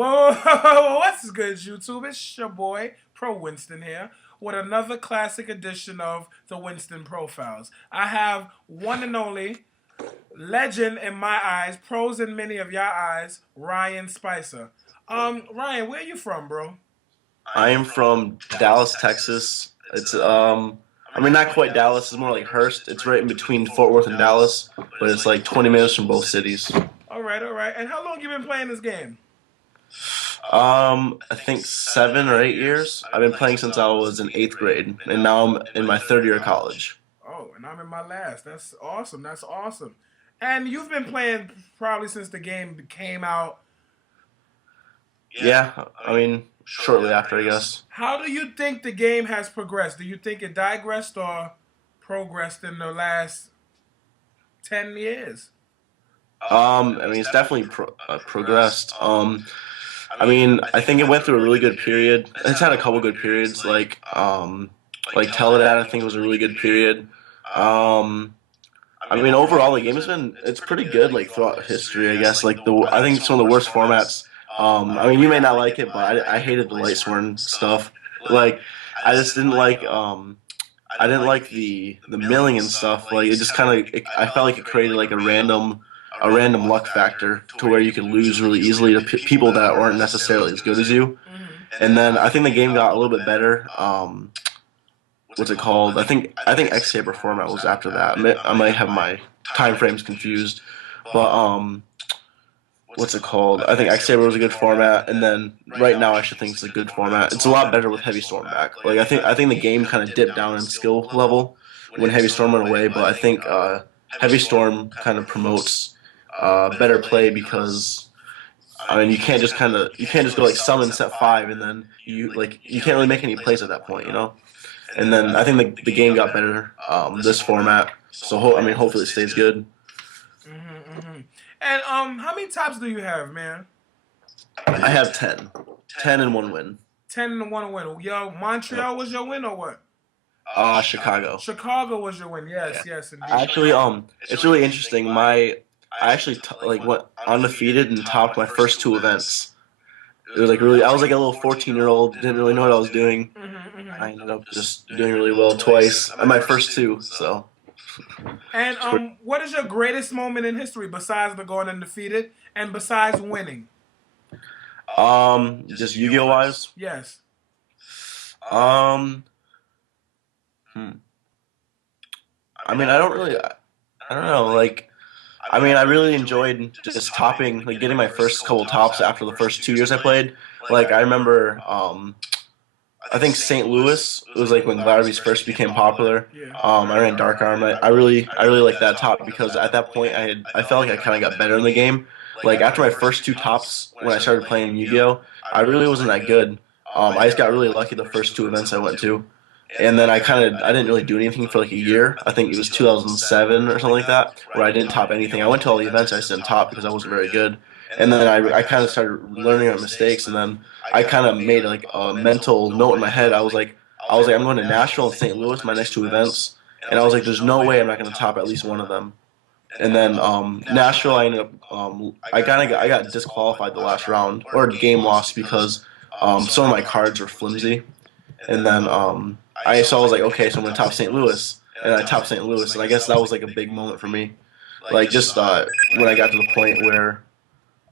Whoa, what's good, YouTube? It's your boy, Pro Winston here, with another classic edition of the Winston Profiles. I have one and only legend in my eyes, pros in many of your eyes, Ryan Spicer. Ryan, where you from, bro? I am from Dallas, Texas. I mean, not quite Dallas. It's more like Hurst. It's right in between Fort Worth and Dallas, but it's like 20 minutes from both cities. All right, all right. And how long you been playing this game? I think 7 or 8 years. I've been playing since I was in eighth grade, and now I'm in my third year of college. Oh, and I'm in my last. That's awesome. That's awesome. And you've been playing probably since the game came out. Yeah, I mean, shortly after, I guess. How do you think the game has progressed? Do you think it digressed or progressed in the last 10 years? I mean, it's definitely progressed. I mean, I think it went through a really good period. It's had a couple good periods, like Teledad. I think was a really good period. Um, I mean, overall, the game has been it's pretty good like throughout history. I guess I think some of the worst formats. I mean, you may not like it, but I hated the light sworn stuff. Like, I just didn't like I didn't like the milling and stuff. Like, it just kind of I felt like it created like a random luck factor to where you could lose really easily to people that weren't necessarily as good as you. And then I think the game got a little bit better. What's it called? I think X Saber format was after that. I might have my time frames confused, but what's it called? I think X Saber was a good format, and then right now I should think it's a good format. It's a lot better with Heavy Storm back. Like I think the game kind of dipped down in skill level when Heavy Storm went away, but I think Heavy Storm kind of promotes better play because I mean you can't just go like summon set 5 and then you can't really make any plays at that point, you know. And then I think the game got better this format, so I mean hopefully it stays good. And how many tops do you have, man? I have 10 and one win. 10 and one win. Yo, Montreal was your win or what? Chicago. Chicago was your win. Yes, Yeah. yes, indeed. Actually, it's really interesting. I actually went undefeated and topped my first two events. It was like really, I was like a little 14-year-old, didn't really know what I was doing. I ended up just doing really well twice on my first two. So. And what is your greatest moment in history besides the going undefeated and besides winning? Just Yu-Gi-Oh wise. Yes. Um, hmm. I mean, I don't know. Like, I mean, I really enjoyed just topping, like getting my first couple tops after the first 2 years I played. Like, I remember, I think St. Louis was like when Larvaes first became popular. Yeah. I ran Dark Arm. I really liked that top because at that point I felt like I kind of got better in the game. Like after my first two tops when I started playing Yu-Gi-Oh, I really wasn't that good. I just got really lucky the first two events I went to, and then I didn't really do anything for like a year. I think it was 2007 or something like that where I didn't top anything. I went to all the events, I just didn't top because I wasn't very good. And then I kind of started learning our mistakes, and then I kind of made like a mental note in my head. I was like I'm going to Nashville and St. Louis, my next two events, and I was like, there's no way I'm not going to top at least one of them. And then Nashville, I ended up I got disqualified the last round or game lost because some of my cards were flimsy. And then so I was like, okay, so I'm going to top St. Louis, and I topped St. Louis, and I guess that was like a big moment for me. Like just when I got to the point where.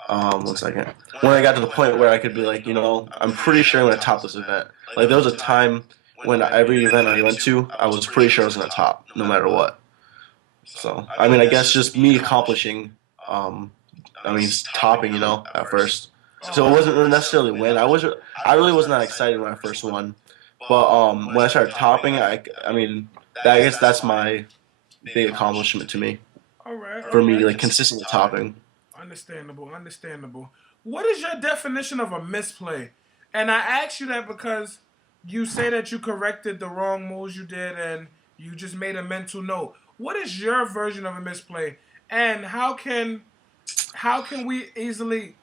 One second. When I got to the point where I could be like, you know, I'm pretty sure I'm going to top this event. Like, there was a time when every event I went to, I was pretty sure I was going to top, no matter what. So, I mean, I guess just me accomplishing, topping, you know, at first. So it wasn't really necessarily win. I really wasn't that excited when I first won. But when I started topping, I mean, I guess that's my big accomplishment to me. All right. For me, like, consistently topping. Understandable, understandable. What is your definition of a misplay? And I ask you that because you say that you corrected the wrong moves you did and you just made a mental note. What is your version of a misplay? And how can we easily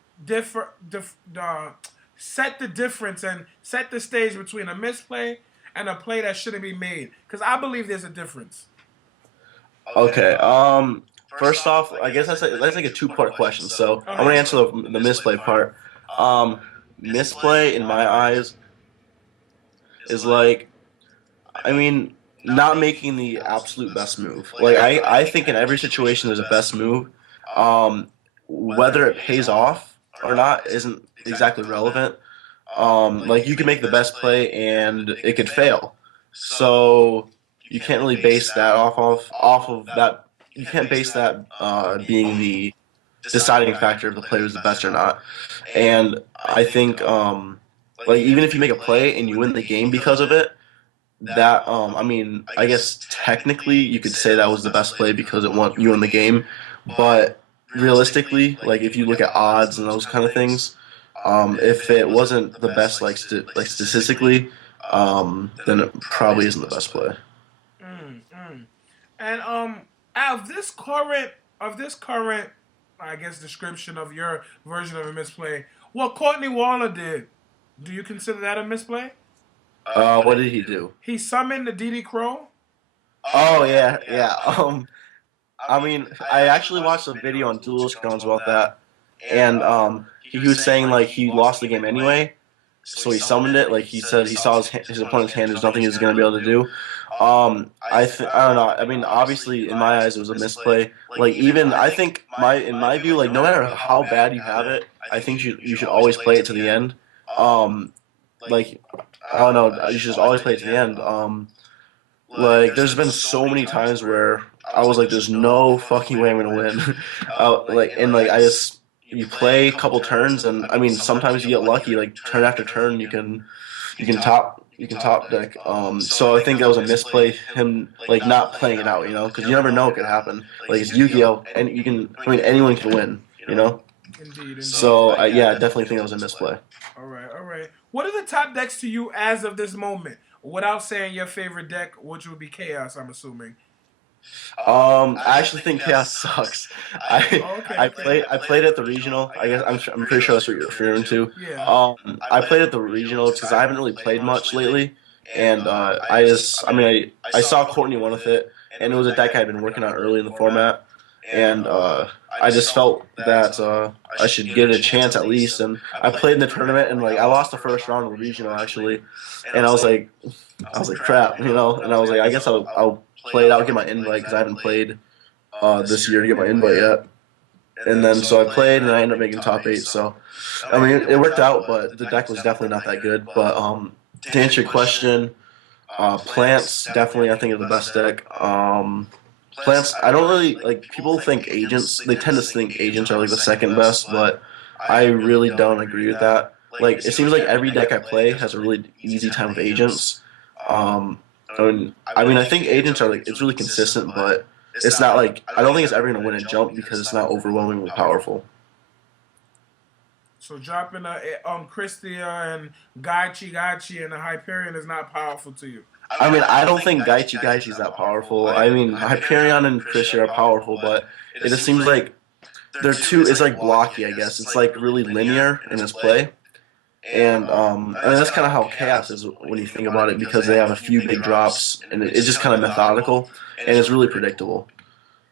set the difference and set the stage between a misplay and a play that shouldn't be made? Because I believe there's a difference. Okay. First off, I guess that's like a two-part question. So I'm gonna answer the misplay part. Um, Misplay in my eyes is like, I mean, not making the absolute best move. Like I think in every situation there's a best move. Um, whether it pays off or not isn't exactly relevant. Like you can make the best play and it could fail. So you can't really base that off of that. You can't base that being the deciding factor if the play was the best or not. And I think like even if you make a play and you win the game because of it, that I mean I guess technically you could say that was the best play because it won you won the game, but realistically, like if you look at odds and those kind of things, if it wasn't the best like statistically, then it probably isn't the best play. Mm, mm. And out of this current, I guess description of your version of a misplay, what Courtney Waller did, do you consider that a misplay? What did he do? He summoned the DD Crow. Oh yeah, yeah. I mean, I actually watched a video on Dual Grounds about that, and he was saying like he lost the game anyway, so he summoned it. Like he said, he saw his opponent's hand. There's nothing he was going to be able to do. I don't know. I mean, obviously in my eyes it was a misplay. Like even I think my in my view, like no matter how bad you have it, I think you should always play it to the end. Um, like I don't know, you should just always play it to the end. Like there's been so many times where I was like, "There's no fucking way I'm gonna win." Like I just you play a couple turns, and I mean sometimes you get lucky. Like turn after turn, you can top deck. So I think that was a misplay. Him like not playing it out, because you never know what could happen. Like it's Yu-Gi-Oh, and you can. I mean anyone can win, you know. Indeed, indeed. So yeah, I definitely think that was a misplay. All right, all right. What are the top decks to you as of this moment? Without saying your favorite deck, which would be Chaos, I'm assuming. I actually think Chaos sucks. Oh, okay, okay. I played at the regional. I guess I'm pretty sure that's what you're referring to. Yeah. I played at the regional because I haven't really played much lately, and I mean I saw Courtney won with it, and it was a deck I had been working on early in the format, and I just felt that I should give it a chance at least, and I played in the tournament, and like I lost the first round of the regional actually, and I was like crap, and I was like I guess I'll play it out, get my invite because I haven't played this year to get my invite yet. And then so I played and I ended up making top eight. So I mean it worked out, but the deck was definitely not that good. But to answer your question, plants definitely I think are the best deck. Plants I don't really like. People think agents. They tend to think agents are like the second best, but I really don't agree with that. Like it seems like every deck I play has a really easy time with agents. Um, I think agents are like it's really consistent, but it's not like I don't think it's ever gonna win a jump because it's not overwhelmingly powerful. So dropping Christia and Gaichi and the Hyperion is not powerful to you. I mean, I don't think Gaichi is that powerful. I mean, Hyperion and Christian are powerful, but it just seems like they're too. It's like blocky, I guess. It's like really linear in its play, and that's kind of how Chaos is when you think about it because they have a few big drops, and it's just kind of methodical, and it's really predictable.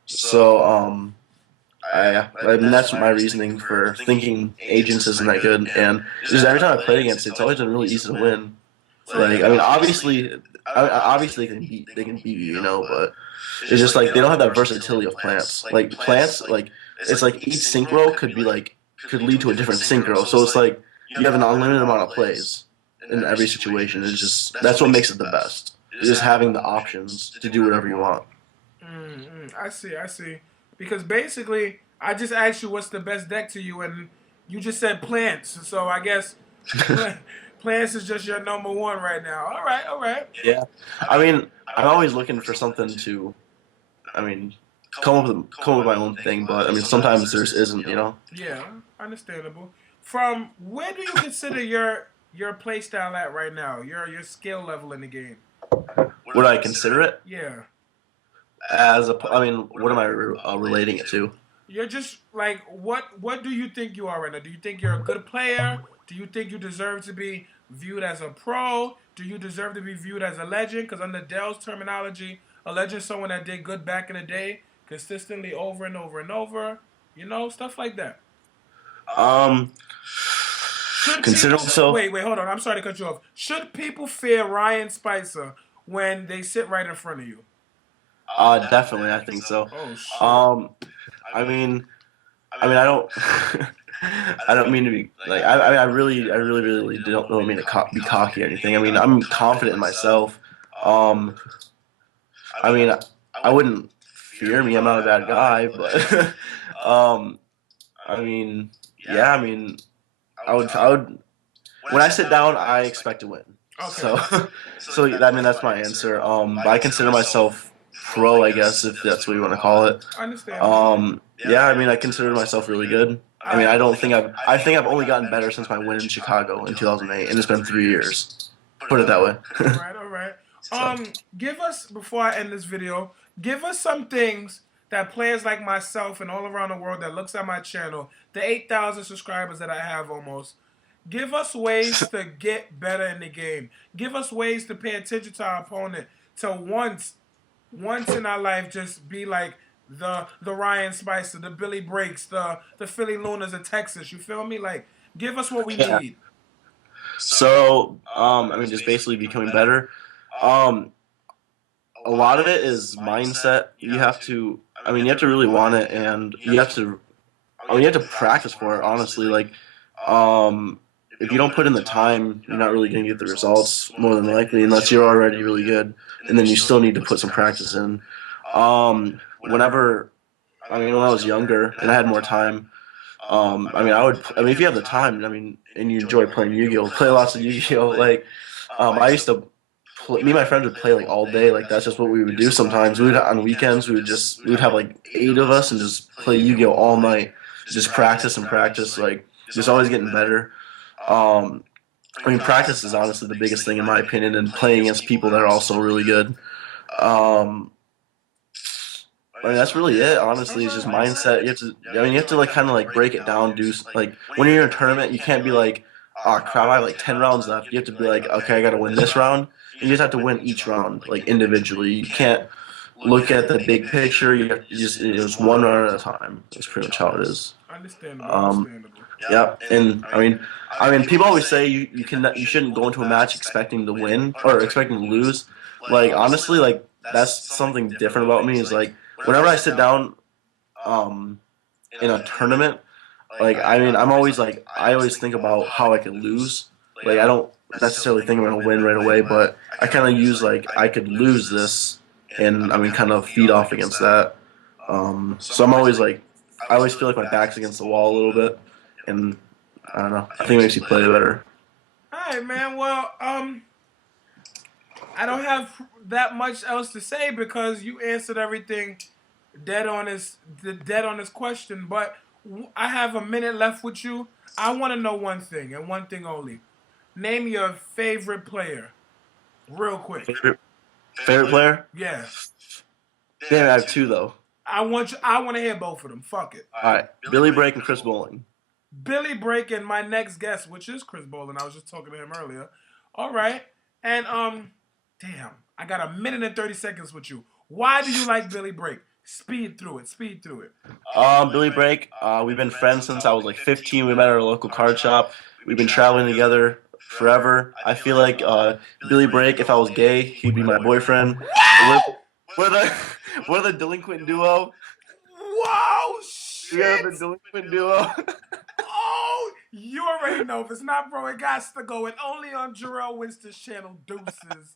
So, I mean, that's my reasoning for thinking Agents isn't that good. And just every time I played against it, it's always been really easy to win. Like, I mean, obviously they can beat you, but it's just like they don't have that versatility of plants. Like plants, like it's like each synchro could lead to a different synchro. So it's like you have an unlimited amount of plays in every situation. It's just that's what makes it the best. Just having the options to do whatever you want. I see, I see. Because basically, I just asked you what's the best deck to you, and you just said plants. So I guess plants is just your number one right now. All right, all right. Yeah, I mean, I'm always looking for something to, I mean, come up with my own thing. But I mean, sometimes there's isn't. Yeah, understandable. From where do you consider your play style at right now? Your skill level in the game? Would I consider it Yeah. as a? I mean, what am I relating it to? You're just like what do you think you are right now? Do you think you're a good player? Do you think you deserve to be viewed as a pro? Do you deserve to be viewed as a legend? Because under Dell's terminology, a legend is someone that did good back in the day, consistently over and over and over. Stuff like that. Um, Should Consider people myself. wait, hold on. I'm sorry to cut you off. Should people fear Ryan Spicer when they sit right in front of you? Definitely, I think so. Oh shit. Um, I mean, I don't, I don't mean to be like, really don't mean to be cocky or anything. I mean, I'm confident in myself. Um, I mean, I wouldn't fear me. I'm not a bad guy, but, um, I mean, yeah, I mean, I would. When I sit down, I expect to win. Okay. So, I mean, that's my answer. But I consider myself pro, I guess, if that's what you want to call it. Understandable. Yeah, I mean, I consider myself really good. I mean, I think I've only gotten better since my win in Chicago in 2008, and it's been 3 years. Put it that way. All right. So, Give us before I end this video, give us some things that players like myself and all around the world that looks at my channel, the 8,000 subscribers that I have almost, give us ways to get better in the game. Give us ways to pay attention to our opponent. To once in our life, just be like the Ryan Spicer, the Billy Breaks, the Philly Lunas of Texas. You feel me? Like, give us what we yeah. need. So, I mean, just basically becoming better. Um, a lot of it is mindset. You have to, I mean, you have to really want it, and you have to, I mean, you have to practice for it. Honestly, like, um, if you don't put in the time, you're not really going to get the results more than likely, unless you're already really good, and then you still need to put some practice in. Whenever, I mean, when I was younger and I had more time, I mean, I mean, if you have the time, I mean, and you enjoy playing Yu-Gi-Oh, play lots of Yu-Gi-Oh. Like, I used to me and my friends would play like all day. Like that's just what we would do. Sometimes we would on weekends we would have like 8 of us and just play Yu-Gi-Oh all night, just practice and practice. Like just always getting better. Um, I mean, practice is honestly the biggest thing in my opinion, and playing against people that are also really good. Um, I mean, that's really it. Honestly, it's just mindset. You have to. I mean, you have to like kind of like break it down. Do like when you're in a tournament, you can't be like, oh crap, I have like 10 rounds left. You have to be like, okay, I got to win this round. You just have to win each round like individually. You can't look at the big picture. You just it's one round at a time. That's pretty much how it is. Understandable. Um, Understandable. yeah, and I mean, people always say you shouldn't go into a match expecting to win or expecting to lose. Like honestly, like that's something different about me. Is like whenever I sit down, um, in a tournament, like I mean, I'm always like I always think about how I could lose. Like I don't necessarily think I'm gonna win right away, but I kind of use like I could lose this, and I mean, kind of feed off against that. So I'm always like I always feel like my back's against the wall a little bit, and I don't know. I think it makes you play better. All right, man. Well, I don't have that much else to say because you answered everything dead on this question. But I have a minute left with you. I want to know one thing and one thing only. Name your favorite player, real quick. Favorite player? Yeah, Damn, I have two though. I want to hear both of them. Fuck it. All right, Billy Brake and Chris Bowling. Billy Brake and my next guest, which is Chris Bolin. I was just talking to him earlier. All right, and damn, I got a minute and 30 seconds with you. Why do you like Billy Brake? Speed through it. Speed through it. Billy Brake. We've been friends since I was like 15. We met at our local card shop. We've been traveling together forever. I feel like Billy Brake, if I was gay, he'd be my boyfriend. We're, we're the we're the delinquent duo. Whoa, We're shit! the delinquent duo. Oh, you already know. If it's not bro, it got to go. And only on Jarrell Winston's channel, Deuces.